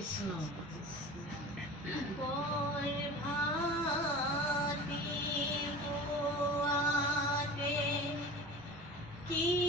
কৃষ্ণ কীৰ্তন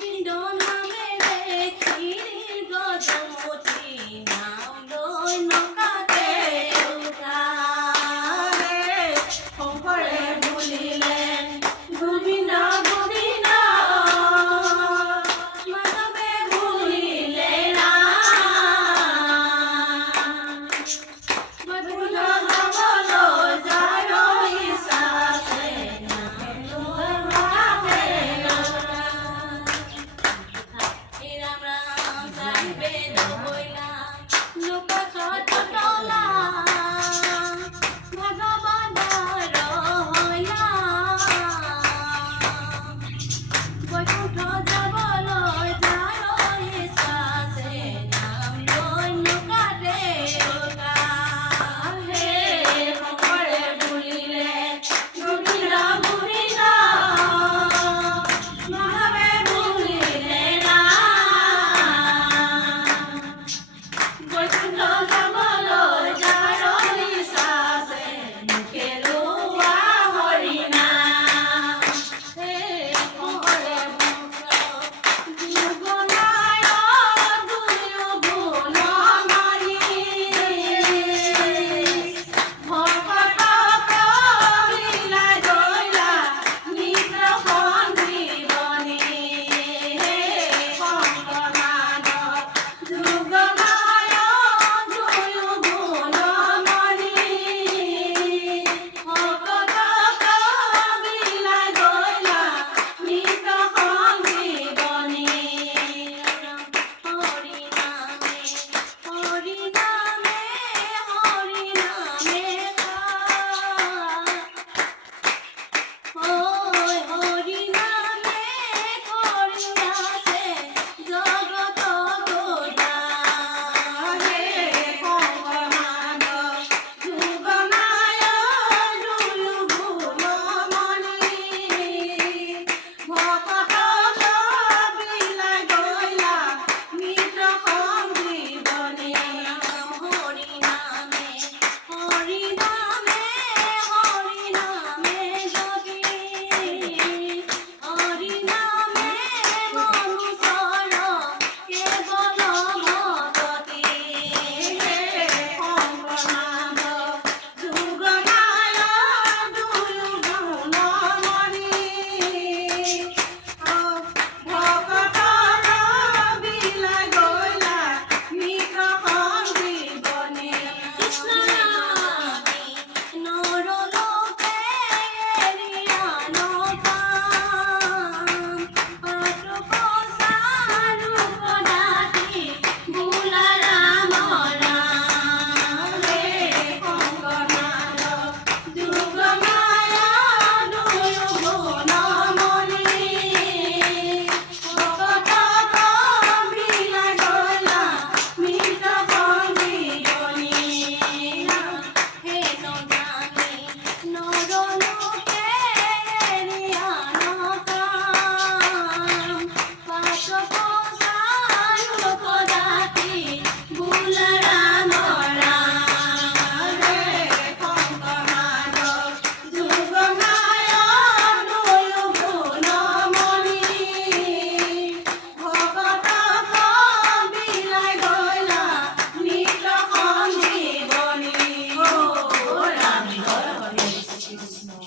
গোবিন্দ নামে দেখিল যমতি নাম লয়